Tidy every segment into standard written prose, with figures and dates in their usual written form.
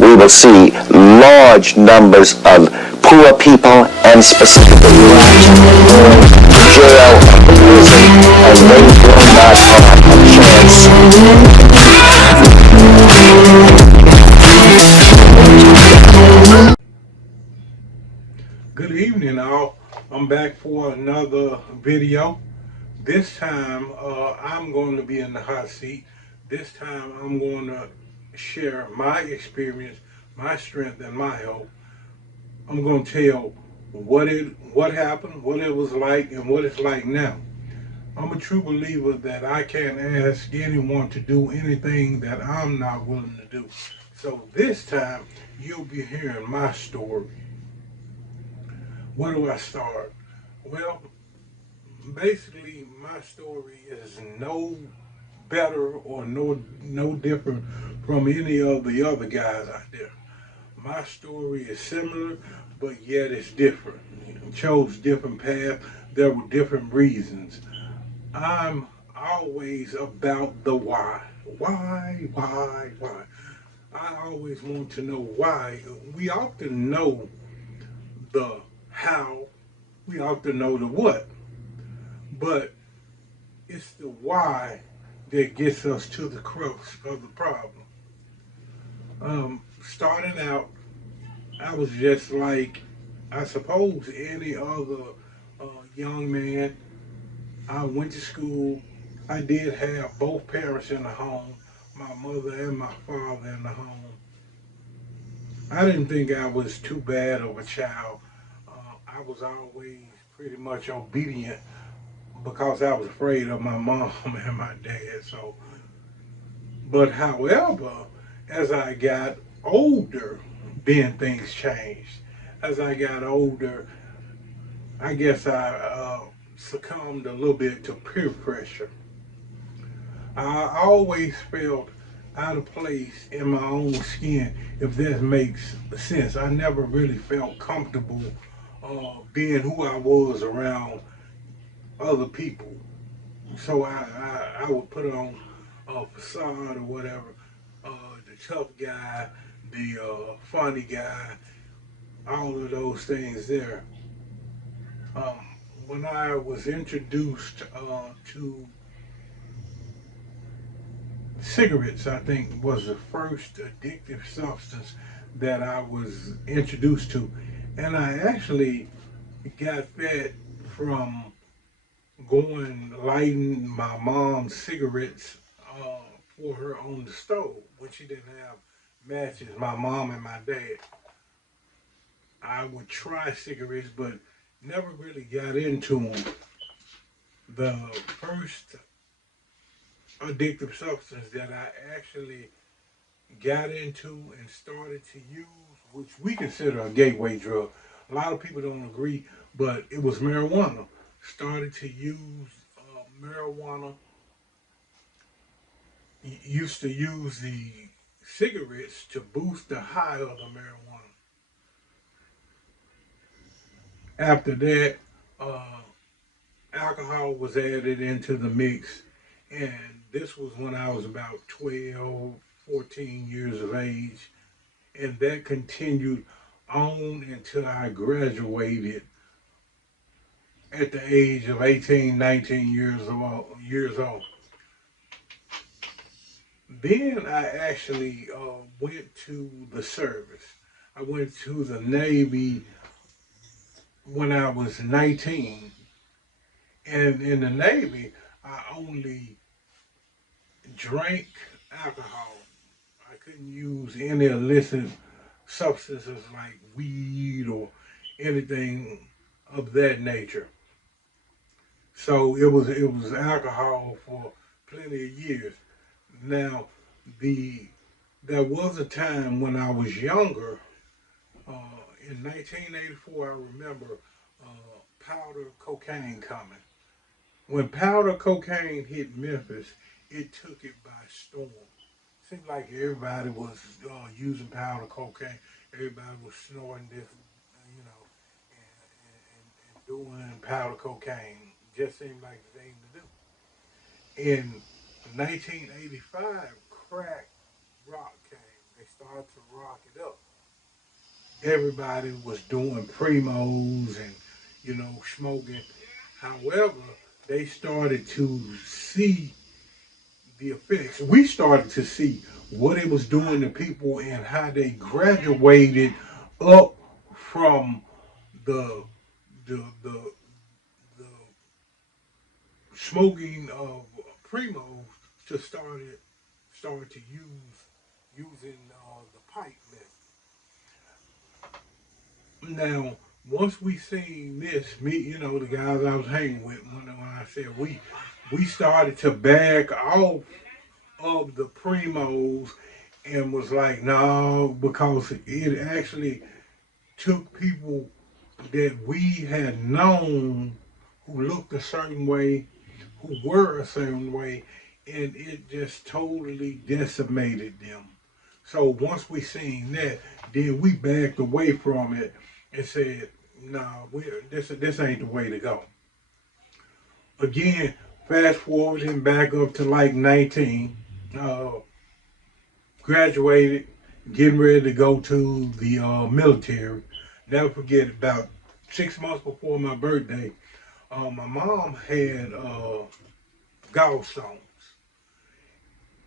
we will see large numbers of poor people and specifically black people in jail and prison, and they will not have a chance. Good evening, all. I'm back for another video. This time, I'm going to be in the hot seat. This time, I'm going to share my experience, my strength, and my hope. I'm going to tell what happened, what it was like, and what it's like now. I'm a true believer that I can't ask anyone to do anything that I'm not willing to do. So this time, you'll be hearing my story. Where do I start? Well, basically, my story is no better or no different from any of the other guys out there. My story is similar, but yet it's different. Chose different paths. There were different reasons. I'm always about the why. Why? I always want to know why. We often know the how. We often know the what. But it's the why that gets us to the crux of the problem. Starting out, I was just like, I suppose, any other young man. I went to school. I did have both parents in the home, my mother and my father in the home. I didn't think I was too bad of a child. I was always pretty much obedient because I was afraid of my mom and my dad. So, but however, as I got older, then things changed. As I got older, I guess I succumbed a little bit to peer pressure. I always felt out of place in my own skin, if that makes sense. I never really felt comfortable being who I was around other people. So I would put on a facade or whatever, the tough guy, the funny guy, all of those things there. Um, when I was introduced to cigarettes, I think was the first addictive substance that I was introduced to, and I actually got that from going lighting my mom's cigarettes uh, for her on the stove when she didn't have matches. My mom and my dad. I would try cigarettes, but never really got into them. The first addictive substance that I actually got into and started to use, which we consider a gateway drug. A lot of people don't agree, but it was marijuana. Started to use marijuana. Used to use the cigarettes to boost the high of the marijuana. After that, uh, alcohol was added into the mix, and this was when I was about 12, 14 years of age, and that continued on until I graduated at the age of 18, 19 years old. Then I actually went to the service. I went to the Navy when I was 19. And in the Navy, I only drank alcohol. I couldn't use any illicit substances like weed or anything of that nature. So it was alcohol for plenty of years. Now, the there was a time when I was younger. In 1984, I remember powder cocaine coming. When powder cocaine hit Memphis, it took it by storm. Seemed like everybody was using powder cocaine. Everybody was snorting this, and doing powder cocaine. Just seemed like the thing to do. In 1985, crack rock came. started to rock it up. Everybody was doing primos and, smoking. However, they started to see the effects. We started to see what it was doing to people and how they graduated up from the the the, the smoking of primos to start to using the pipe method. Now, once we seen this, me, the guys I was hanging with, when I said we started to back off of the primos and was like, no, because it actually took people that we had known who looked a certain way, who were a certain way, and it just totally decimated them. So once we seen that, then we backed away from it and said, "No, this ain't the way to go." Again, fast forwarding back up to like 19, uh, graduated, getting ready to go to the military. Never forget, about 6 months before my birthday, my mom had gallstones,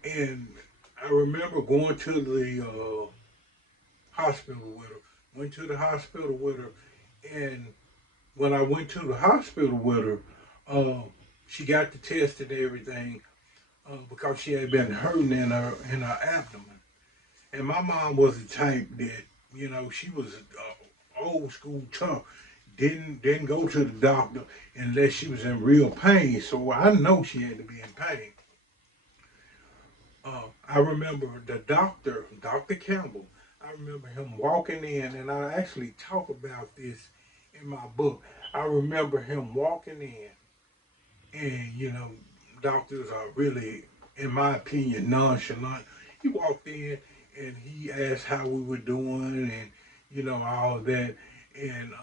and I remember going to the hospital with her. Went to the hospital with her, and when I went to the hospital with her, uh, she got the test and everything because she had been hurting in her abdomen. And my mom was the type that, she was old school tough. Didn't go to the doctor unless she was in real pain. So I know she had to be in pain. I remember the doctor, Dr. Campbell. I remember him walking in, and I actually talk about this in my book. I remember him walking in, and doctors are really, in my opinion, nonchalant. He walked in and he asked how we were doing, and all of that. And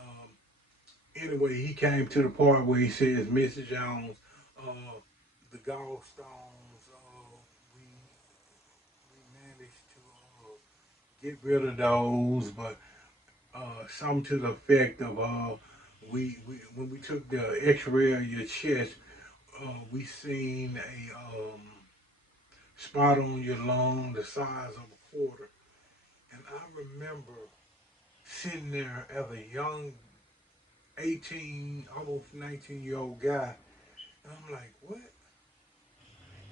anyway, he came to the part where he says, "Mrs. Jones, the gallstones, we managed to get rid of those, but some to the effect of we when we took the X-ray of your chest, we seen a spot on your lung the size of a quarter." And I remember sitting there as a young 18, almost 19-year-old guy, and I'm like, what?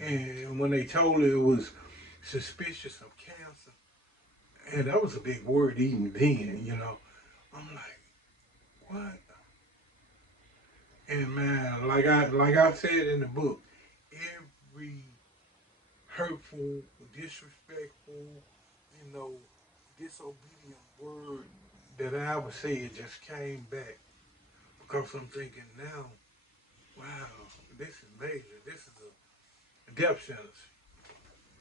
And when they told me it was suspicious of cancer, and that was a big word even then, I'm like, what? And man, like I said in the book, every hurtful, disrespectful, you know, disobedient word that I would say, it just came back because I'm thinking now, wow, this is major. This is a death sentence.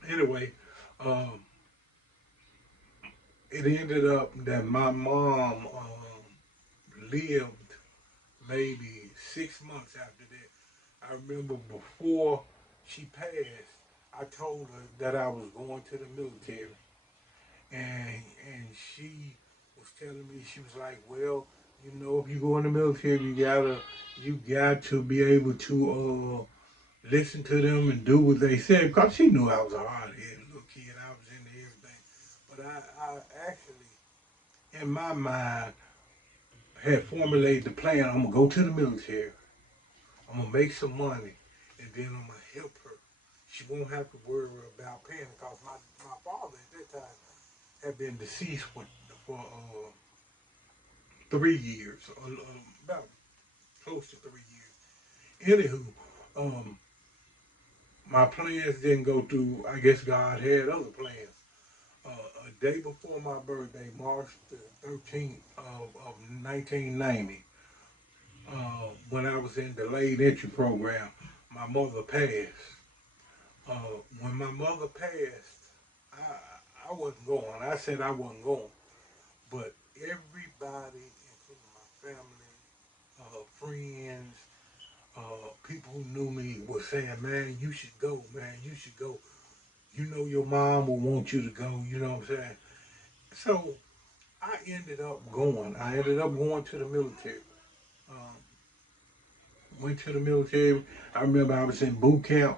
Anyway, um, it ended up that my mom lived maybe 6 months after that. I remember before she passed, I told her that I was going to the military, and she was telling me, she was like, well, if you go in the military, you got to be able to listen to them and do what they said, because she knew I was a hard-headed little kid. I was into everything, but I actually, in my mind, had formulated the plan. I'm gonna go to the military. I'm gonna make some money, and then I'm gonna help her. She won't have to worry about paying, because my father at that time had been deceased for 3 years, about close to 3 years. Anywho, um, my plans didn't go through. I guess God had other plans. A day before my birthday, March the 13th of 1990, when I was in delayed entry program, my mother passed. When my mother passed, I wasn't going. I said I wasn't going. But everybody, including my family, friends, people who knew me, was saying, man, you should go, man, you should go. Your mom will want you to go, you know what I'm saying? So I ended up going. I ended up going to the military. Um, Went to the military. I remember I was in boot camp,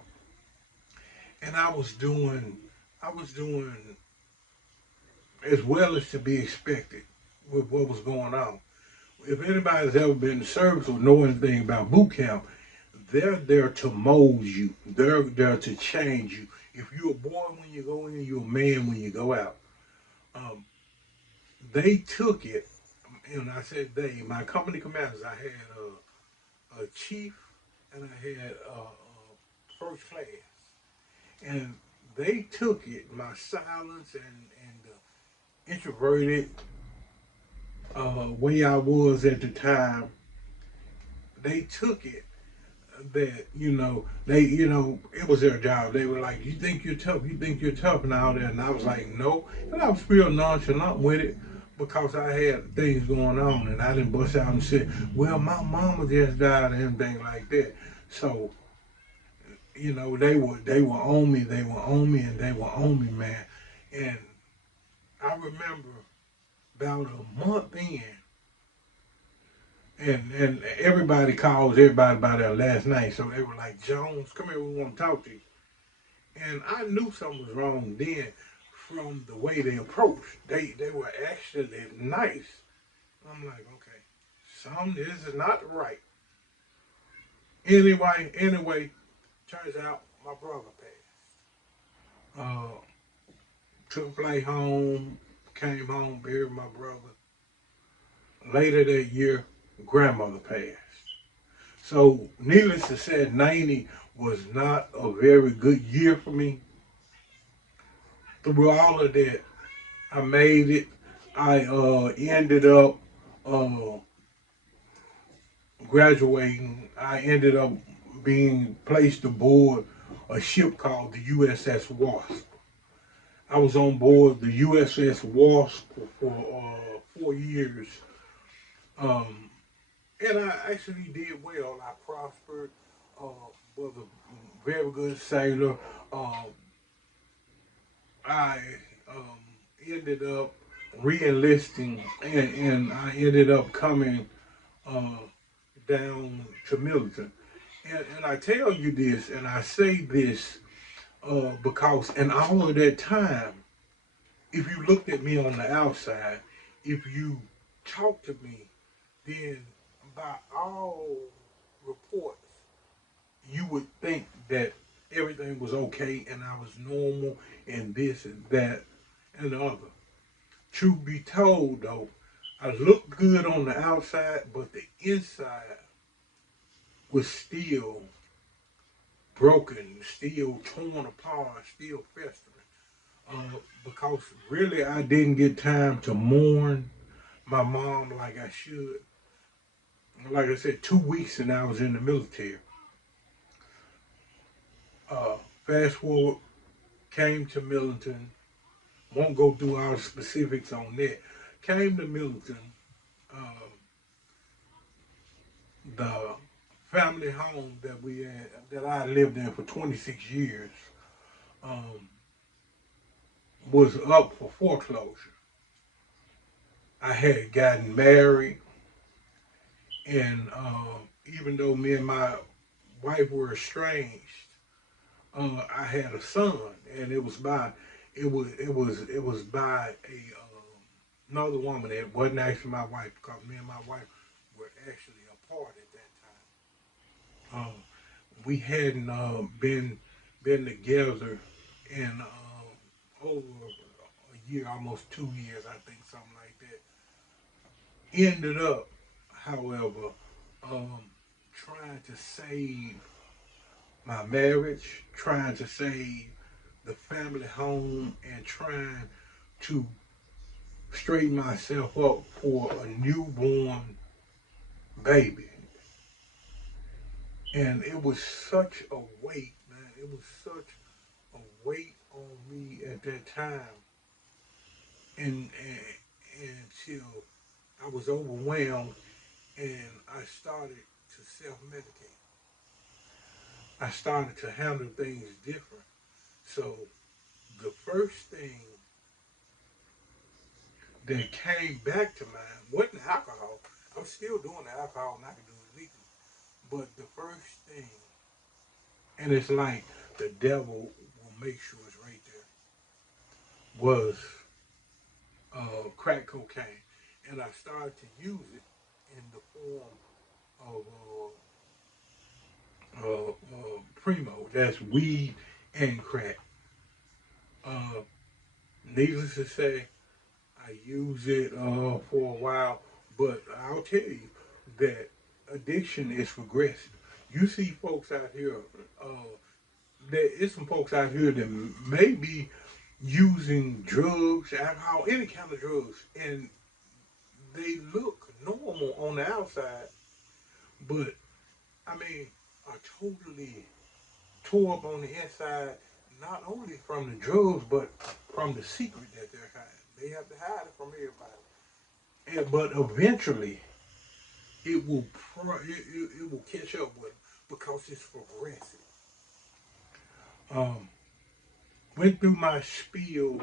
and I was doing as well as to be expected with what was going on. If anybody's ever been in the service or know anything about boot camp, they're there to mold you. They're there to change you. If you're a boy when you go in, you're a man when you go out. Um, they took it, and I said they, my company commanders, I had a chief and I had first class. And they took it, my silence and introverted way I was at the time, they took it that, it was their job. They were like, you think you're tough and all that. And I was like, no. And I was real nonchalant with it because I had things going on and I didn't bust out and say, well, my mama just died and everything like that. So, they were on me, they were on me, and they were on me, man. And I remember about a month in, and everybody calls everybody by their last name. So they were like, Jones, come here, we want to talk to you. And I knew something was wrong then from the way they approached. They were actually nice. I'm like, okay, this is not right. Anyway, turns out my brother passed. Took a flight home, came home, buried my brother. Later that year, grandmother passed. So, needless to say, 90 was not a very good year for me. Through all of that, I made it. I ended up uh, graduating. I ended up being placed aboard a ship called the USS Wasp. I was on board the USS Wasp for 4 years. Um, and I actually did well. I prospered. Was a very good sailor. Um, I ended up re-enlisting, and I ended up coming uh, down to Milton. And I tell you this, and I say this because in all of that time, if you looked at me on the outside, if you talked to me, then by all reports, you would think that everything was okay and I was normal and this and that and the other. Truth be told, though, I looked good on the outside, but the inside was still broken, still torn apart, still festering. Because really, I didn't get time to mourn my mom like I should. Like I said, 2 weeks and I was in the military. Uh, Fast forward, came to Millington. Won't go through all the specifics on that. Came to Millington. Uh, the family home that I lived in for 26 years um, was up for foreclosure. I had gotten married, and even though me and my wife were estranged, I had a son, and it was by another woman that wasn't actually my wife because me and my wife were actually apart at that time. We hadn't been together in over a year, almost 2 years, I think, something like that. Ended up, however, um, trying to save my marriage, trying to save the family home, and trying to straighten myself up for a newborn baby. And it was such a weight, man. It was such a weight on me at that time. And until I was overwhelmed and I started to self-medicate. I started to handle things different. So the first thing that came back to mind wasn't alcohol. I'm still doing the alcohol and I can do it legally. But the first thing, and it's like the devil will make sure it's right there, was crack cocaine. And I started to use it in the form of primo. That's weed and crack. Uh, Needless to say, I use it for a while, but I'll tell you that addiction is progressive. You see folks out here, there is some folks out here that may be using drugs, alcohol, any kind of drugs, and they look normal on the outside, but I mean, are totally tore up on the inside, not only from the drugs, but from the secret that they're hiding. They have to hide it from everybody. But eventually, it will catch up with them because it's progressive. Um, went through my spiel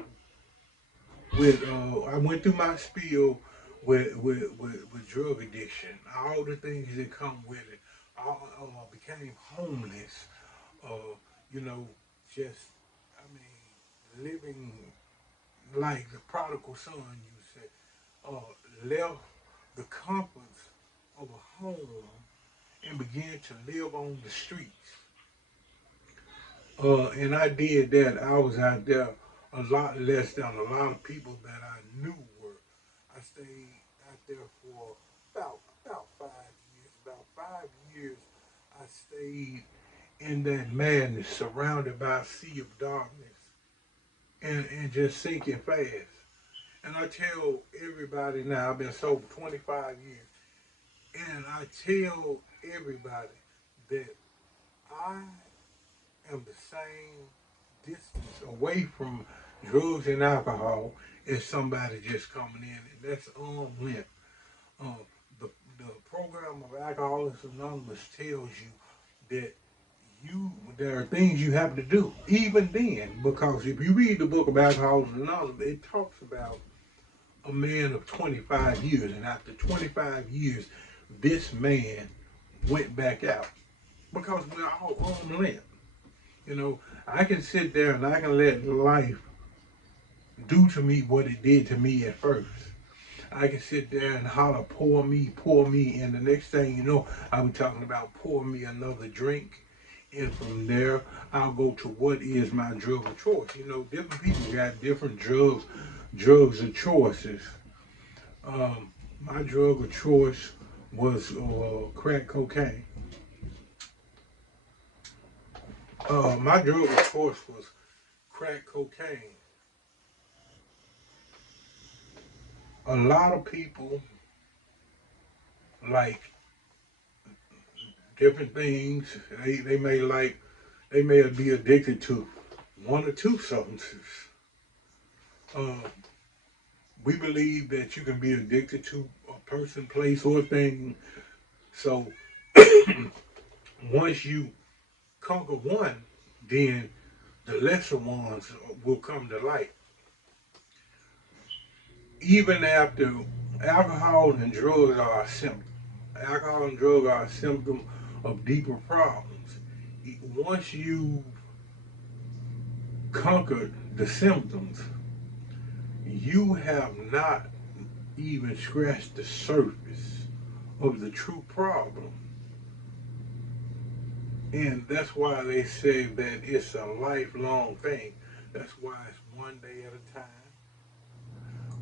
I went through my spiel with drug addiction, all the things that come with it. I became homeless. You know, just I mean, living like the prodigal son, you said, left the comforts of a home and began to live on the streets. And I did that. I was out there a lot less than a lot of people that I knew were. I stayed out there for about 5 years. About 5 years, I stayed in that madness, surrounded by a sea of darkness, and just sinking fast. And I tell everybody now, I've been sober 25 years, and I tell everybody that I am the same distance away from drugs and alcohol as somebody just coming in, and that's length. Uh, the, the program of Alcoholics Anonymous tells you that there are things you have to do, even then, because if you read the book of Alcoholics Anonymous, it talks about a man of 25 years, and after 25 years, this man went back out because we're all on limp. You know, I can sit there and I can let life do to me what it did to me at first. I can sit there and holler, pour me, and the next thing you know, I'll be talking about pour me another drink. And from there, I'll go to what is my drug of choice. You know, different people got different drugs of choices. My drug of choice was crack cocaine. My drug of choice was crack cocaine. A lot of people like different things. They may be addicted to one or two substances. Uh, we believe that you can be addicted to a person, place, or thing. So once you conquer one, then the lesser ones will come to light. Even after alcohol and drugs are a symptom. Alcohol and drugs are a symptom of deeper problems. Once you conquered the symptoms, you have not even scratched the surface of the true problem. And that's why they say that it's a lifelong thing. That's why it's one day at a time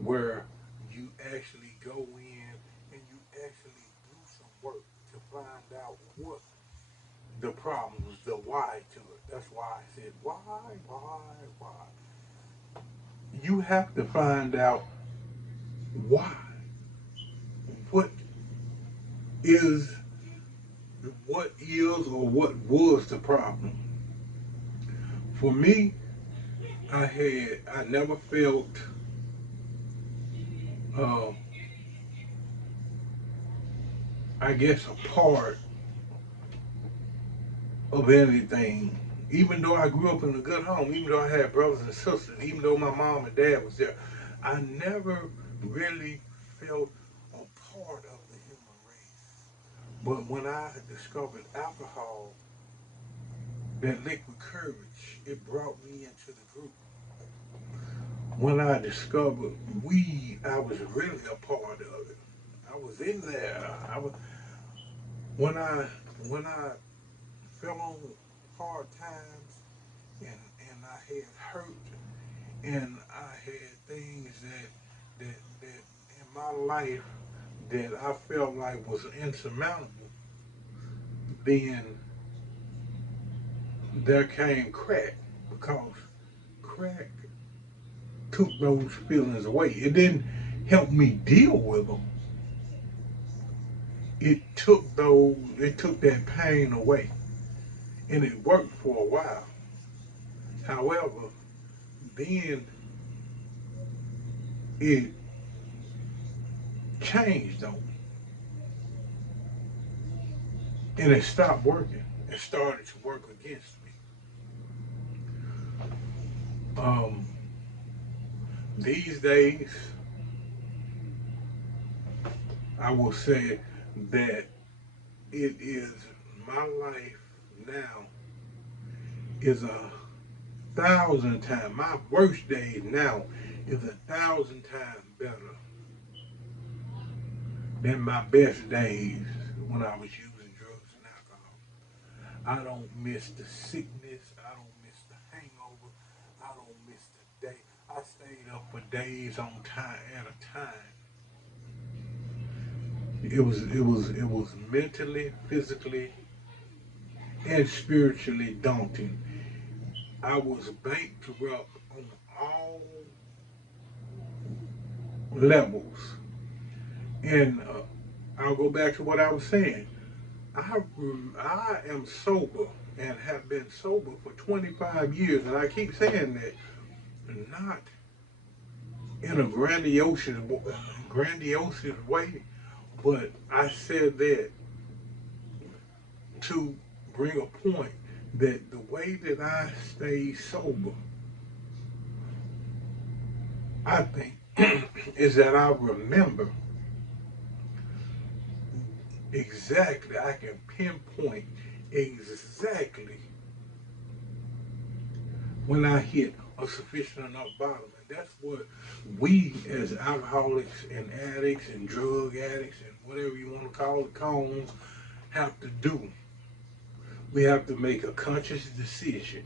where you actually go in and you actually do some work to find out what the problems, the why to it. That's why I said, why? You have to find out why. What is what was the problem? For me, I never felt uh, I guess a part of anything. Even though I grew up in a good home, even though I had brothers and sisters, even though my mom and dad was there, I never really felt a part of the human race. But when I discovered alcohol, that liquid courage, it brought me into the group. When I discovered weed, I was really a part of it. I was in there. I was when I when I fell on hard times and I had hurt and I had things that in my life that I felt like was insurmountable, then there came crack because crack took those feelings away. It didn't help me deal with them. It took that pain away, and it worked for a while. However, then it changed on me, and it stopped working. It started to work against me. Um, these days, I will say that it is my life now is a thousand times. My worst days now is a thousand times better than my best days when I was using drugs and alcohol. I don't miss the sickness. I don't miss the hangover. I don't miss the day. I stayed up for days on time at a time. It was mentally, physically, and spiritually daunting. I was bankrupt on all levels. And I'll go back to what I was saying. I am sober and have been sober for 25 years, and I keep saying that not in a grandiose way, but I said that to bring a point that the way that I stay sober, I think, is that I remember exactly, I can pinpoint exactly when I hit a sufficient enough bottom. And that's what we as alcoholics and addicts and drug addicts and whatever you want to call it, cones, have to do. We have to make a conscious decision.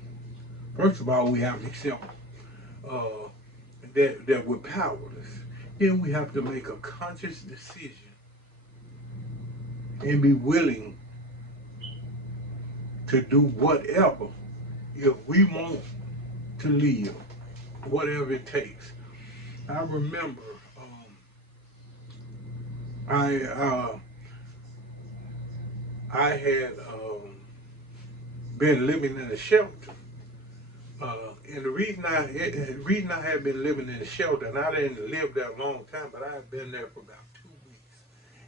First of all, we have to accept uh, that we're powerless. Then we have to make a conscious decision and be willing to do whatever if we want to live, whatever it takes. I remember I I had been living in a shelter, and the reason I had been living in a shelter, and I didn't live there a long time, but I had been there for about 2 weeks,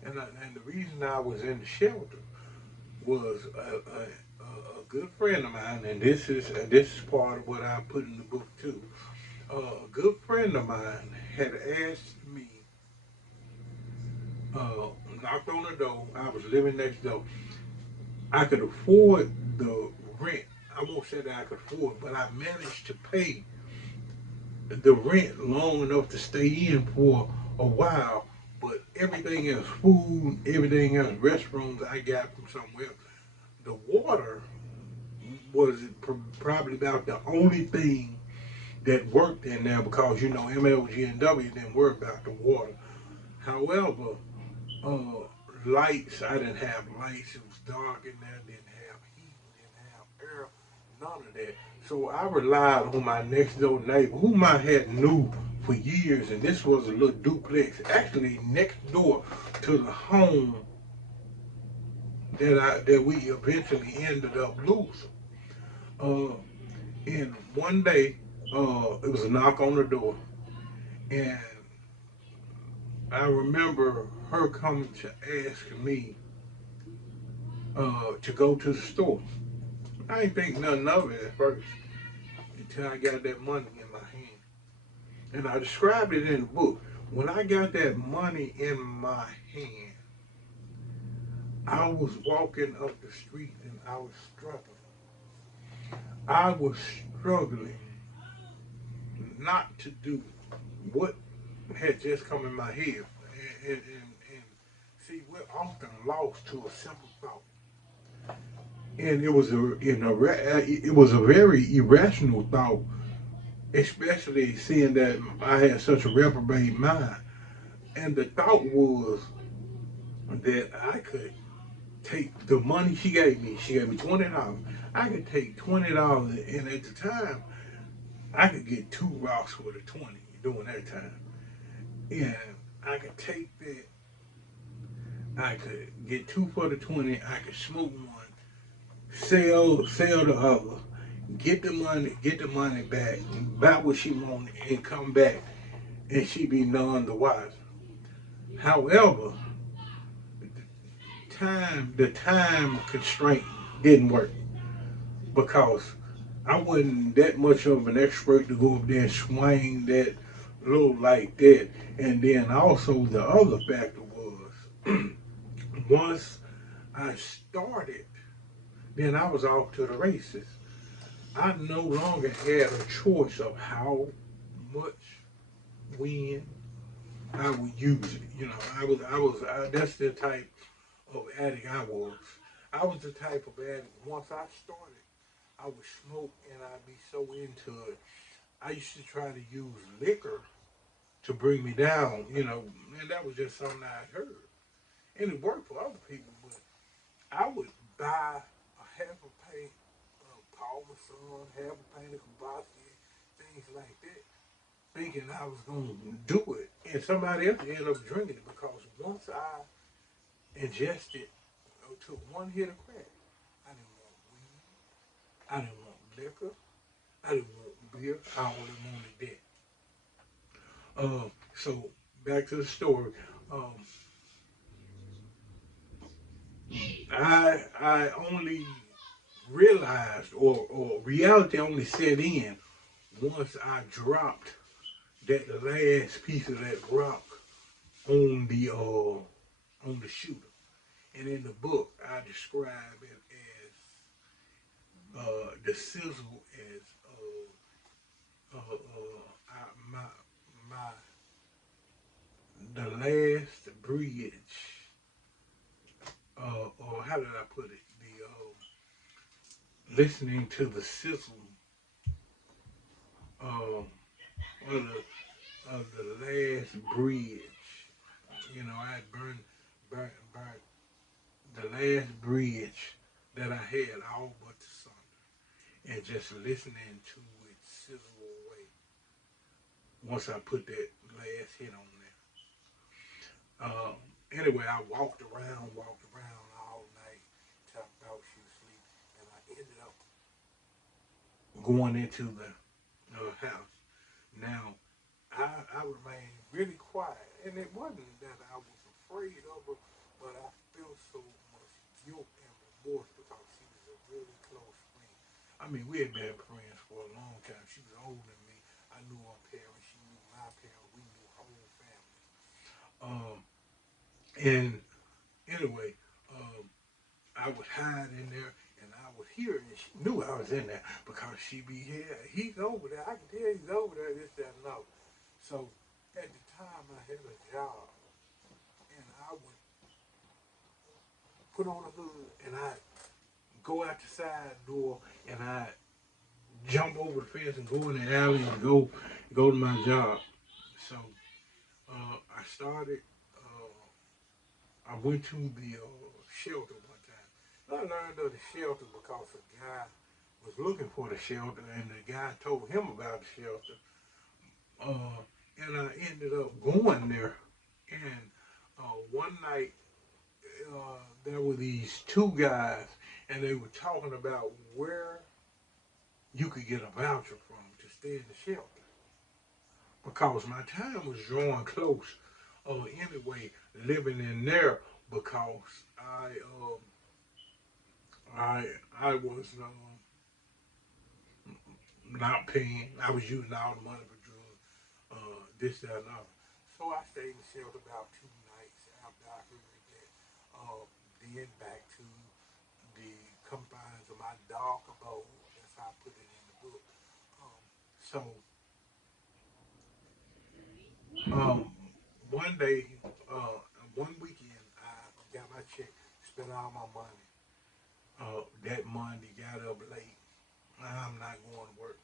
and the reason I was in the shelter was a good friend of mine, and this is part of what I put in the book too. A good friend of mine had asked me, uh, knocked on the door. I was living next door. I could afford the rent. I won't say that I could afford, but I managed to pay the rent long enough to stay in for a while. But everything else, food, everything else, restrooms, I got from somewhere else. The water was probably about the only thing that worked in there because MLG and W didn't worry about the water. However, uh, lights, I didn't have lights. It was dark in there. Didn't have heat. Didn't have air. None of that. So I relied on my next door neighbor, whom I had knew for years, and this was a little duplex, actually next door to the home that we eventually ended up losing. Uh, and one day, it was a knock on the door, and I remember her coming to ask me to go to the store. I didn't think nothing of it at first until I got that money in my hand. And I described it in the book. When I got that money in my hand, I was walking up the street and I was struggling. I was struggling not to do what had just come in my head. And see, we're often lost to a simple thought. And it was a very irrational thought, especially seeing that I had such a reprobate mind. And the thought was that I could take the money she gave me. She gave me $20. I could take $20, and at the time, I could get two rocks for the 20 during that time. And I could take that. I could get two for the 20. I could smoke one, sell the other, get the money back, buy what she wanted, and come back, and she be none the wiser. However, the time constraint didn't work because I wasn't that much of an expert to go up there and swing that low like that. And then also the other factor was once I started, then I was off to the races. I no longer had a choice of how much, when I would use it. You know, that's the type of addict I was. I was the type of addict, once I started, I would smoke and I'd be so into it. I used to try to use liquor to bring me down, you know, and that was just something I heard. And it worked for other people, but I would buy a half a pint of Parmesan, half a pint of Kibasi, things like that, thinking I was going to do it. And somebody else ended up drinking it because once I ingested, took one hit of crack, I didn't want weed, I didn't want liquor, I didn't want beer, I only wanted that. So back to the story. Um, I only realized, or reality only set in once I dropped that last piece of that rock on the shooter. And in the book, I describe it as the sizzle as my my the last bridge. Or how did I put it? The listening to the sizzle um, of the last bridge. You know, I had burned the last bridge that I had all but the sun, and just listening to it sizzle away. Once I put that last hit on there. Anyway, I walked around all night till I thought she was asleep, and I ended up going into the house. Now, I remained really quiet, and it wasn't that I was afraid of her, but I felt so much guilt and remorse because she was a really close friend. I mean, we had been friends for a long time. She was older than me. I knew her parents. She knew my parents. We knew her whole family. And anyway, um, I would hide in there and I would hear it, and she knew I was in there because she be here. He's over there. I can tell he's over there. This, that, and that. So at the time, I had a job, and I would put on a hood, and I go out the side door, and I jump over the fence and go in the alley and go to my job. So I started. I went to the shelter one time. I learned of the shelter because a guy was looking for the shelter, and the guy told him about the shelter. Uh, and I ended up going there. And one night, there were these two guys, and they were talking about where you could get a voucher from to stay in the shelter. Because my time was drawing close. Anyway, living in there because I I was not paying. I was using all the money for drugs, this, that, and other. So I stayed in the shelter about 2 nights after I heard that. Then back to the confines of my dark abode. That's how I put it in the book. So um, one day, one weekend, I got my check, spent all my money. That Monday, got up late. I'm not going to work.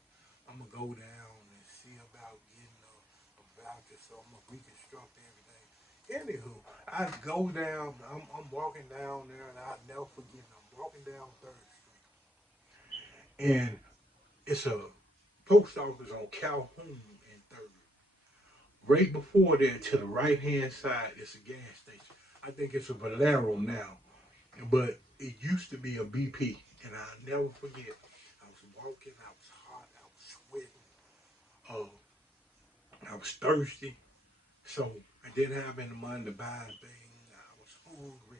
I'm gonna go down and see about getting a voucher so I'm gonna reconstruct everything. Anywho, I go down. I'm walking down there, and I'll never forget. I'm walking down Third Street, and it's a post office on Calhoun and Third. Right before there, to the right hand side, it's a gas station. I think it's a Valero now, but it used to be a BP, and I'll never forget. I was walking. I was hot. I was sweating. I was thirsty, so I didn't have any money to buy anything. I was hungry,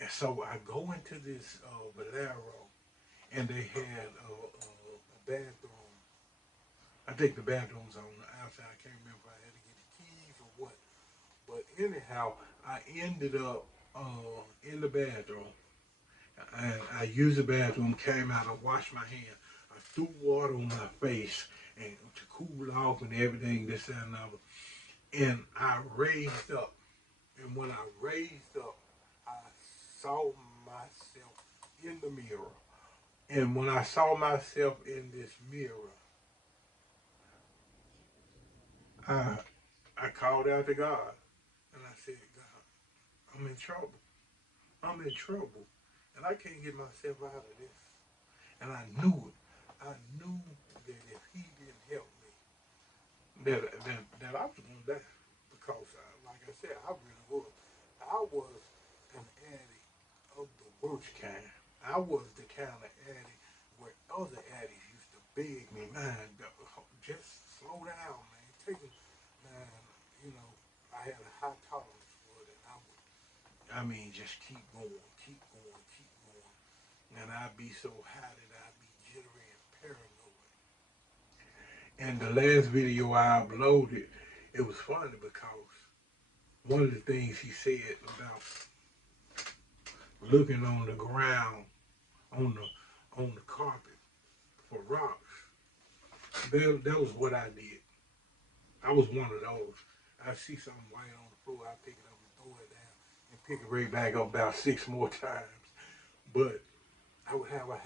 and so I go into this Valero, and they had a bathroom. I think the bathroom's on the outside. I can't remember if I had to get the keys or what. But anyhow, I ended up in the bathroom, and I used the bathroom, came out, I washed my hands. I threw water on my face and to cool off and everything, this that, and other. And I raised up. And when I raised up, I saw myself in the mirror. And when I saw myself in this mirror, I, I called out to God. And I said, God, I'm in trouble. I'm in trouble. And I can't get myself out of this. And I knew it. I knew that if he didn't help me, that I was going to die. Because, like I said, I really was. I was an addict of the worst kind. I was the kind of addict where other addicts used to beg me, man, just slow down, man. Take it, man. You know, I had a high tolerance for it, and I mean, just keep going, keep going, keep going. And I'd be so high that I'd be jittery and paranoid. And the last video I uploaded, it was funny because one of the things he said about looking on the ground, on the carpet for rocks, that was what I did. I was one of those. I see something white on the floor, I pick it up and throw it down and pick it right back up about 6 more times. But I would have a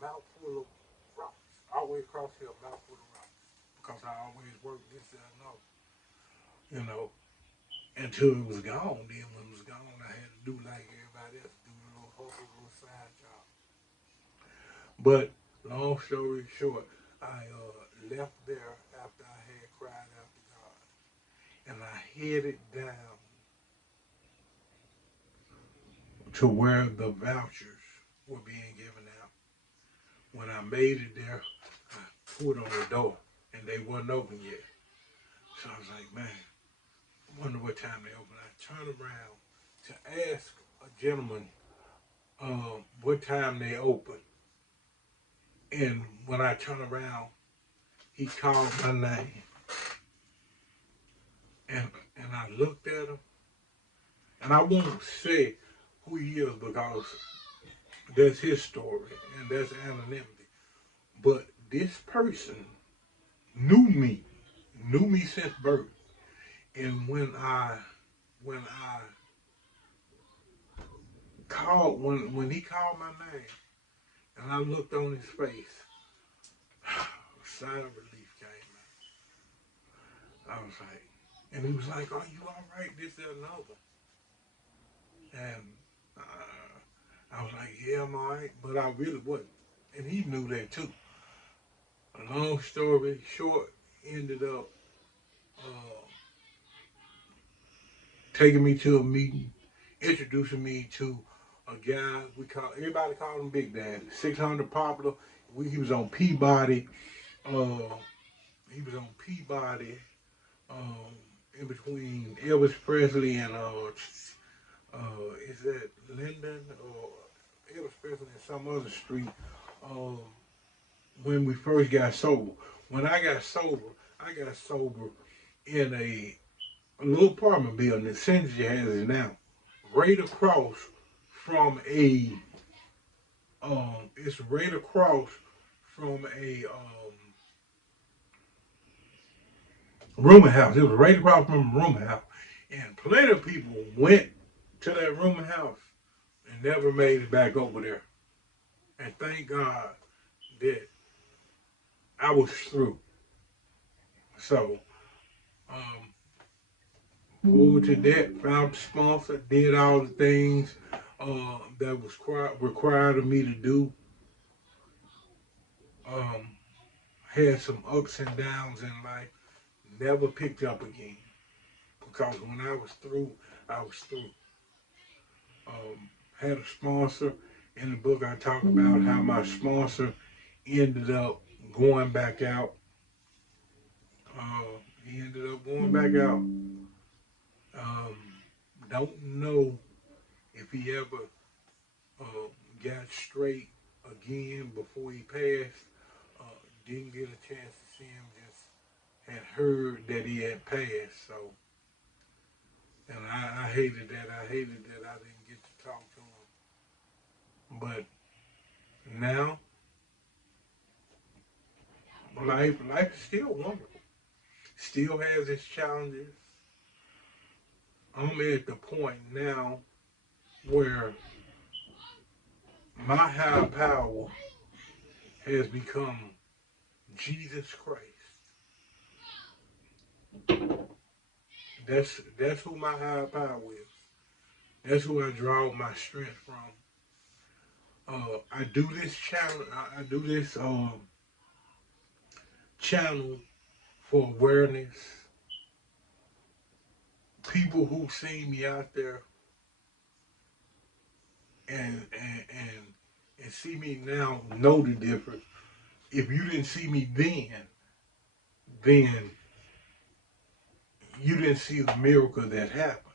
mouthful of rocks. Always cross here, a mouthful of rocks. Because I always worked this and another. You know, until it was gone. Then when it was gone, I had to do like everybody else, do a little hustle, a little side job. But long story short, I left there after I had cried out to God, and I headed down to where the vouchers were being given out. When I made it there, I pulled on the door, and they wasn't open yet. So I was like, man, I wonder what time they open. I turned around to ask a gentleman what time they open. And when I turned around, he called my name. And I looked at him, and I won't say who he is because that's his story and that's anonymity. But this person knew me since birth. And when I called when he called my name and I looked on his face, a sigh of relief came out. I was like, and he was like, "Are you all right? This, that, and other." And I was like, "Yeah, I'm all right," but I really wasn't. And he knew that too. A long story short, ended up uh, taking me to a meeting, introducing me to a guy we call everybody called him Big Daddy. 600 popular. He was on Peabody. Uh, he was on Peabody. Um, in between Elvis Presley and is that Linden or Elvis Presley and some other street. Um, when we first got sober. When I got sober in a a little apartment building that Synergy has it now, right across from a it's right across from a rooming house. It was right across from a rooming house, and plenty of people went to that rooming house and never made it back over there. And thank God that I was through. So, um, forward to that, found a sponsor, did all the things that was required of me to do. Um, had some ups and downs in life, never picked up again. Because when I was through, I was through. Had a sponsor. In the book, I talk about how my sponsor ended up going back out. He ended up going back out. Um, don't know if he ever uh, got straight again before he passed. Uh, didn't get a chance to see him. Just had heard that he had passed. So, and I hated that. I hated that I didn't get to talk to him. But now, life is still wonderful. Still has its challenges. I'm at the point now where my higher power has become Jesus Christ. That's who my higher power is. That's who I draw my strength from. I do this channel. I do this channel for awareness. People who see me out there and see me now know the difference. If you didn't see me then you didn't see the miracle that happened.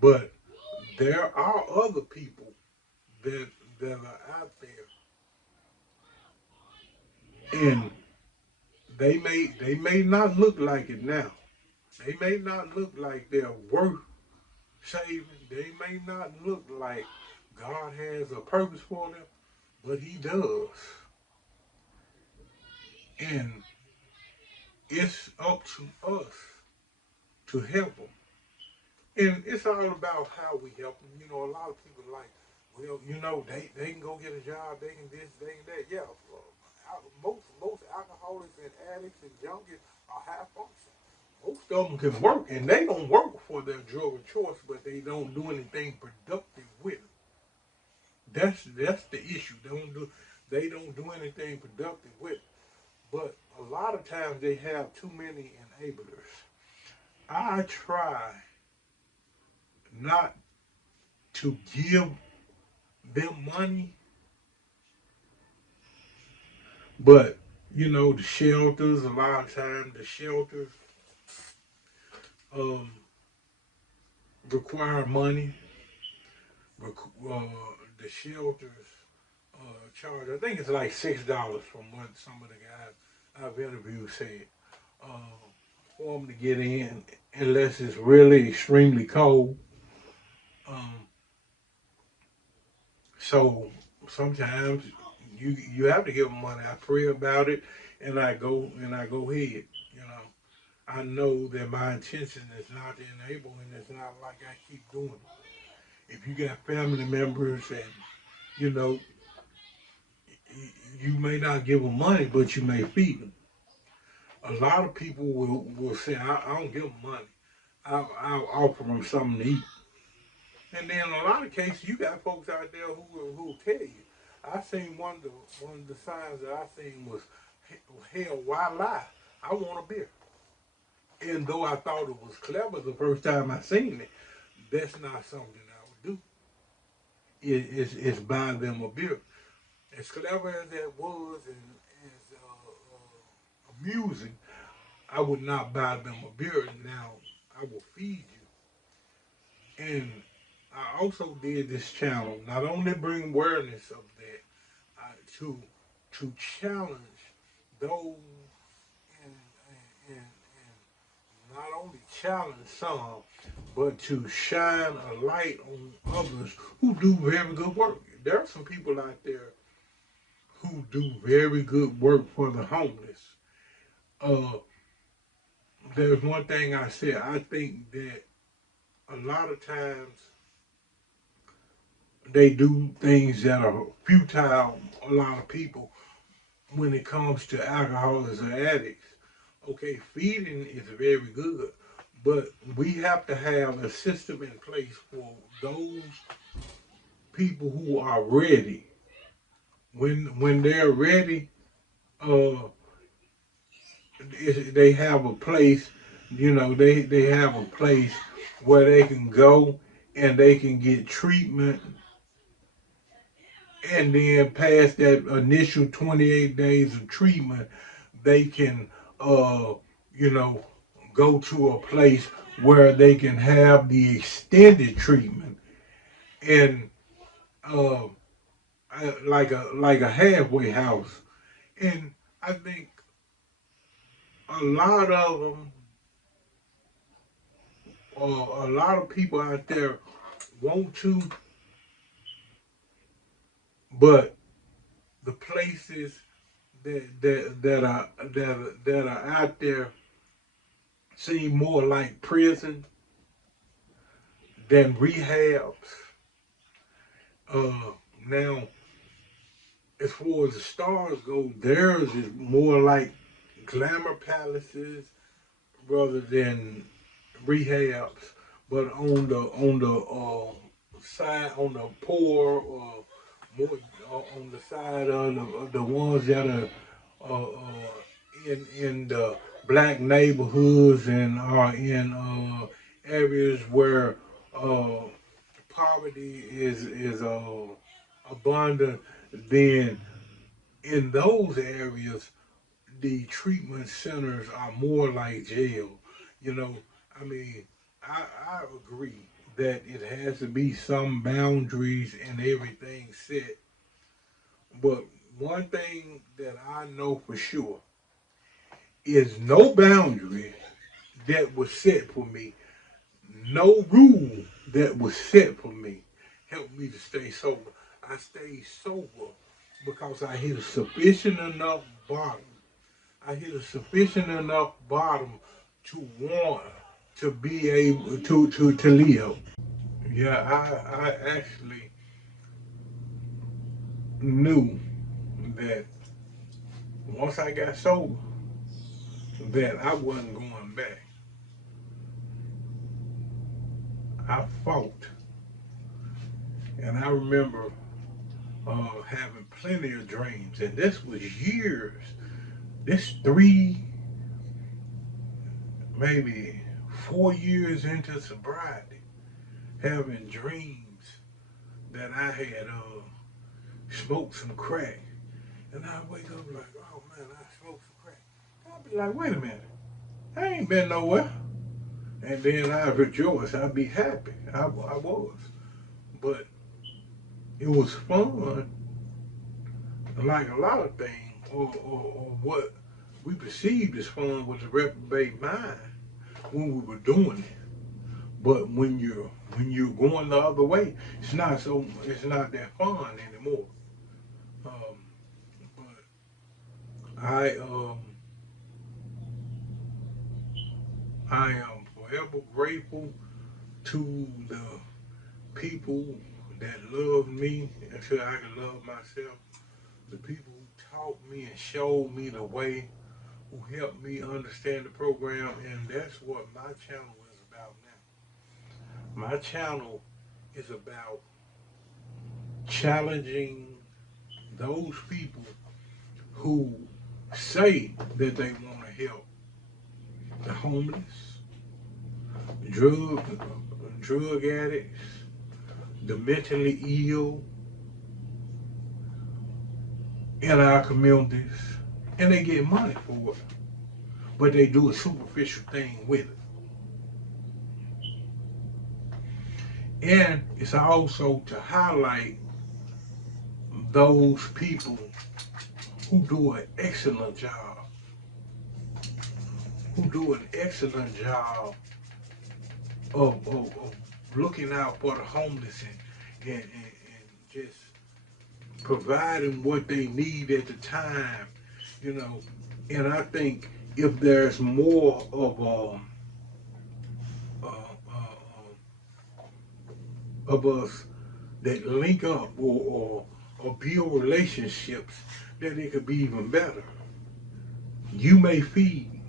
But there are other people that that are out there, and they may not look like it now. They may not look like they're worth saving. They may not look like God has a purpose for them, but He does. And it's up to us to help them. And it's all about how we help them. You know, a lot of people are like, well, you know, they can go get a job, they can this, they can that. Yeah, most alcoholics and addicts and junkies are high functioning. Most of them can work, and they don't work for their drug of choice, but they don't do anything productive with it. That's the issue. They don't do anything productive with it. But a lot of times they have too many enablers. I try not to give them money, but you know the shelters. A lot of times the shelters um, require money. The shelters charge. I think it's like $6 from what some of the guys I've interviewed said uh, for them to get in, unless it's really extremely cold. Um, so sometimes you have to give them money. I pray about it, and I go ahead. You know, I know that my intention is not to enable, and it's not like I keep doing it. If you got family members, and you know, you may not give them money, but you may feed them. A lot of people will say, I don't give them money. I'll offer them something to eat. And then in a lot of cases, you got folks out there who will tell you. I seen one of the signs that I seen was, hell, why lie? I want a beer. And though I thought it was clever the first time I seen it, that's not something I would do. It's buy them a beer. As clever as that was and as amusing, I would not buy them a beer. Now I will feed you. And I also did this channel not only bring awareness of that, to challenge those in not only challenge some, but to shine a light on others who do very good work. There are some people out there who do very good work for the homeless. Uh, there's one thing I said. I think that a lot of times they do things that are futile. A lot of people, when it comes to alcoholics or addicts, okay, feeding is very good, but we have to have a system in place for those people who are ready. When they're ready, uh, they have a place. They have a place where they can go and they can get treatment, and then past that initial 28 days of treatment, they can, uh, you know, go to a place where they can have the extended treatment, and uh, like a halfway house. And I think a lot of them, a lot of people out there want to, but the places that are out there seem more like prison than rehabs. Now, as far as the stars go, theirs is more like glamour palaces rather than rehabs. But on the side, on the poor, more on the side of the ones that are in the black neighborhoods and are in areas where uh, poverty is abundant, then in those areas the treatment centers are more like jail. You know, I mean, I agree that it has to be some boundaries and everything set. But one thing that I know for sure is no boundary that was set for me, no rule that was set for me helped me to stay sober. I stayed sober because I hit a sufficient enough bottom. I hit a sufficient enough bottom to want to be able to live. Yeah, I actually knew that once I got sober, that I wasn't going back. I fought, and I remember having plenty of dreams, and this was years. This 3, maybe 4 years into sobriety, having dreams that I had smoked some crack. And I wake up like, oh man, I smoked some crack. I'll be like, wait a minute, I ain't been nowhere. And then I rejoice, I'd be happy. I was. But it was fun, like a lot of things, or what we perceived as fun was a reprobate mind when we were doing it. But when you're going the other way, it's not that fun anymore. Um, but I am forever grateful to the people that loved me until I could love myself. The people who taught me and showed me the way, who helped me understand the program, and that's what my channel is about now. My channel is about challenging those people who say that they want to help the homeless, drug drug addicts, the mentally ill in our communities, and they get money for it, but they do a superficial thing with it. And it's also to highlight those people who do an excellent job who do an excellent job of looking out for the homeless and just providing what they need at the time, you know. And I think if there's more of us that link up or build relationships, then it could be even better. You may feed,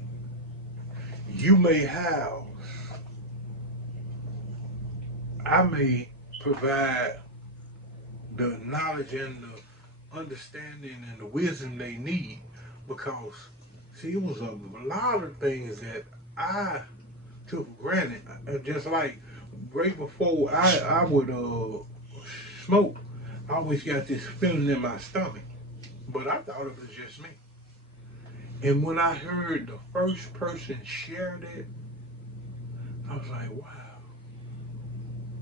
you may house, I may provide the knowledge and the understanding and the wisdom they need because see it was a lot of things that I took for granted. Just like right before I would smoke, I always got this feeling in my stomach. But I thought it was just me. And when I heard the first person share that, I was like, wow,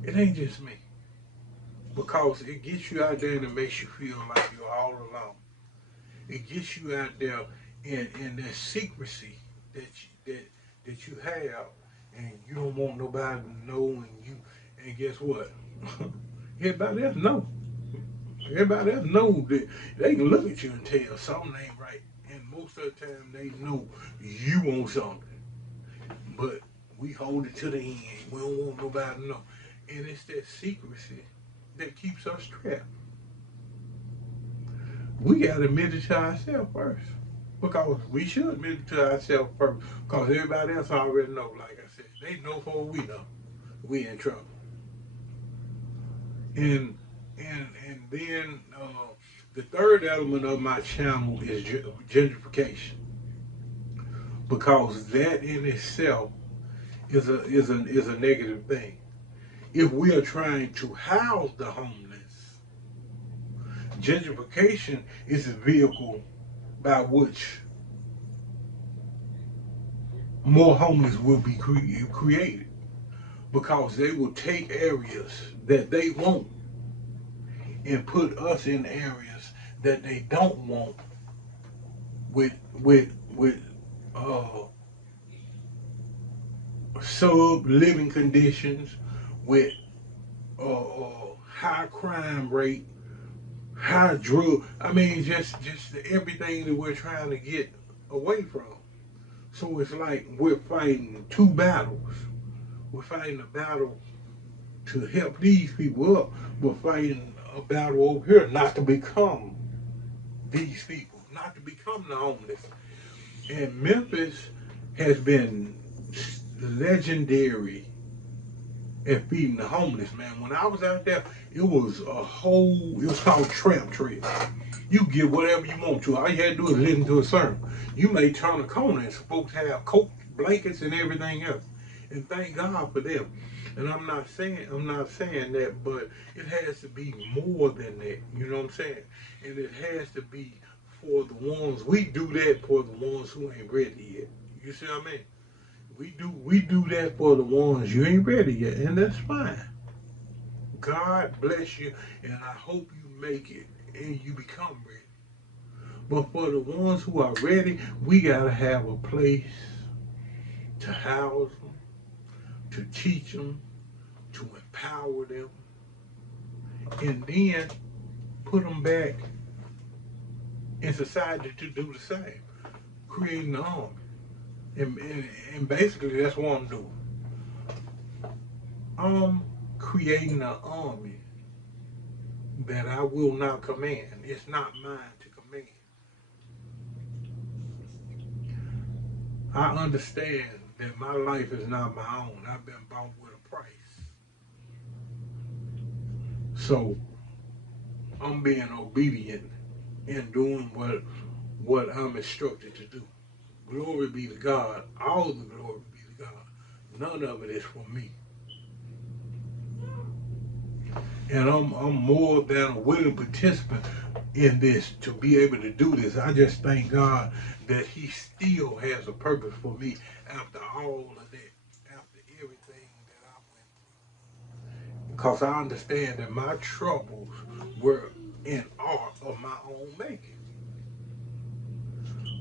it ain't just me. Because it gets you out there and it makes you feel like you're all alone. It gets you out there in that secrecy that that you have, and you don't want nobody to know, and guess what? Everybody else know. Everybody else know that they can look at you and tell something ain't right, and most of the time they know you want something, but we hold it to the end. We don't want nobody to know, and it's that secrecy that keeps us trapped. We gotta admit it to ourselves first. Because we should admit it to ourselves first. Because everybody else already know, like I said. They know before we know. We in trouble. And and then the third element of my channel is gentrification. Because that in itself is a negative thing. If we are trying to house the homeless, gentrification is a vehicle by which more homeless will be created because they will take areas that they want and put us in areas that they don't want with uh, sub living conditions, with high crime rate, high drug. I mean, just everything that we're trying to get away from. So it's like we're fighting two battles. We're fighting a battle to help these people up. We're fighting a battle over here not to become these people, not to become the homeless. And Memphis has been legendary at feeding the homeless, man. When I was out there, it was called Trap Trip. You get whatever you want to. All you had to do is listen to a sermon. You may turn a corner and folks have coat, blankets, and everything else. And thank God for them. And I'm not saying that, but it has to be more than that. You know what I'm saying? And it has to be for the ones we do that for the ones who ain't ready yet. You see what I mean? We do that for the ones you ain't ready yet, and that's fine. God bless you, and I hope you make it and you become ready. But for the ones who are ready, we gotta have a place to house them, to teach them, to empower them, and then put them back in society to do the same, creating an army. And basically, that's what I'm doing. I'm creating an army that I will not command. It's not mine to command. I understand that my life is not my own. I've been bought with a price. So I'm being obedient and doing what I'm instructed to do. Glory be to God. All the glory be to God. None of it is for me. And I'm more than a willing participant in this to be able to do this. I just thank God that He still has a purpose for me after all of that, after everything that I went through. Because I understand that my troubles were in art of my own making.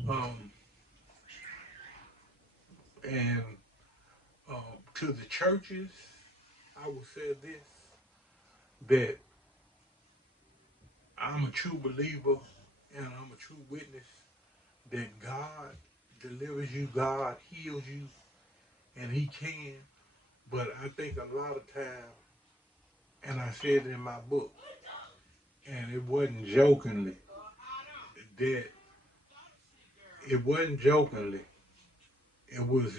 Um, to the churches, I will say this, that I'm a true believer and I'm a true witness that God delivers you, God heals you, and He can. But I think a lot of times, and I said it in my book, and it wasn't jokingly, that it wasn't jokingly. It was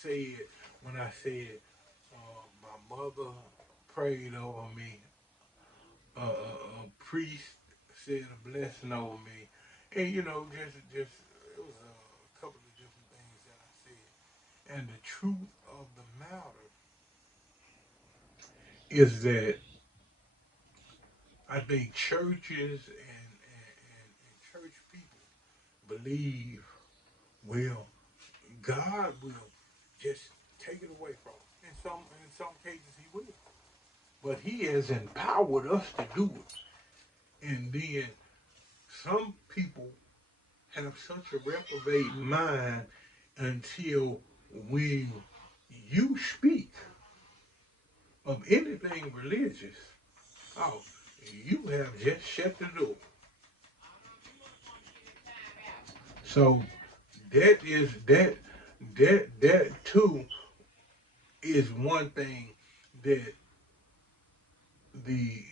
said when I said my mother prayed over me, a priest said a blessing over me, and just it was a couple of different things that I said. And the truth of the matter is that I think churches and church people believe, well, God will just take it away from them. In some cases He will. But He has empowered us to do it. And then some people have such a reprobate mind until when you speak of anything religious, oh, you have just shut the door. So that too is one thing that the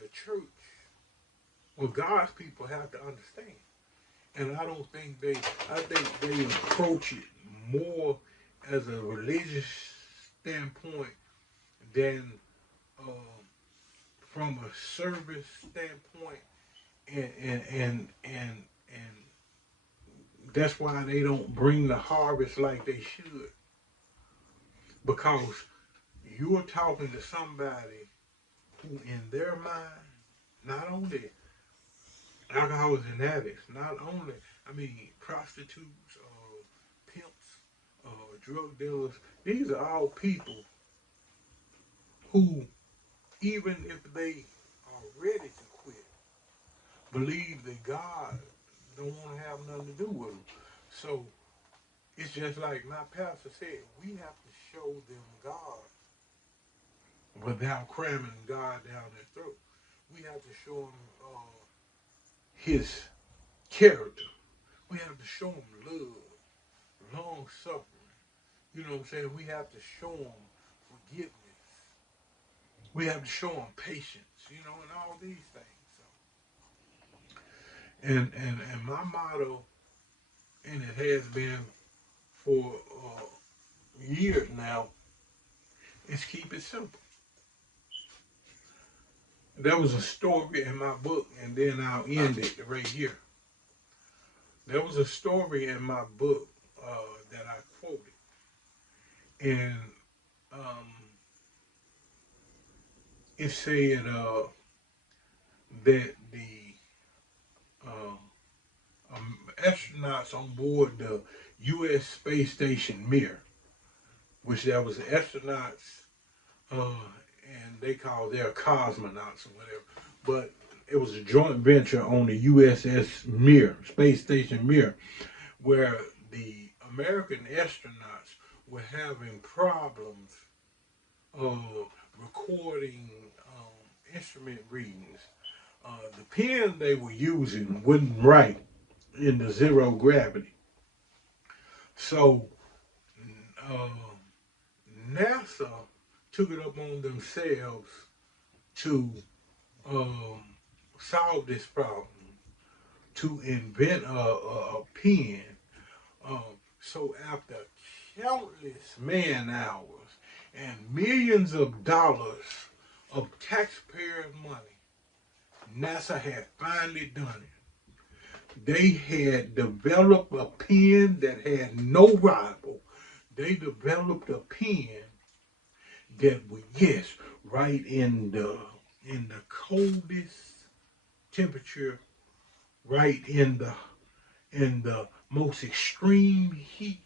the church, well, God's people have to understand. And I think they approach it more as a religious standpoint than from a service standpoint, and that's why they don't bring the harvest like they should, because you're talking to somebody who, in their mind, not only alcoholics and addicts, not only, I mean, prostitutes, pimps, drug dealers, these are all people who, even if they are ready to quit, believe that God don't want to have nothing to do with them. So it's just like my pastor said, we have to show them God without cramming God down their throat. We have to show them His character. We have to show them love, long suffering. You know what I'm saying? We have to show them forgiveness. We have to show them patience, and all these things. So, and my motto, and it has been for years now, is keep it simple. There was a story in my book, and then I'll end it right here. There was a story in my book that I quoted, and um, it said that the astronauts on board the U.S. space station Mir, which there was astronauts, and they call their cosmonauts or whatever, but it was a joint venture on the USS Mir, space station Mir, where the American astronauts were having problems recording instrument readings. The pen they were using wouldn't write in the zero gravity. So uh, NASA took it up on themselves to um, solve this problem, to invent a pen. So after countless man hours and millions of dollars of taxpayer money, NASA had finally done it. They had developed a pen that had no rival. They developed a pen that would, yes, right in the coldest temperature, right in the most extreme heat,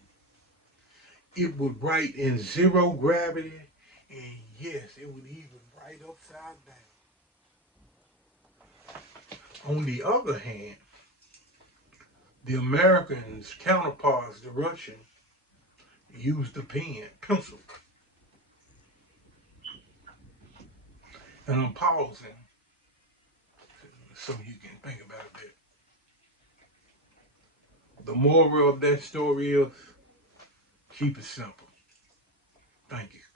it would write in zero gravity, and yes, it would even write upside down. On the other hand, the Americans' counterparts, the Russians, use the pen, pencil. And I'm pausing so you can think about it. The moral of that story is keep it simple. Thank you.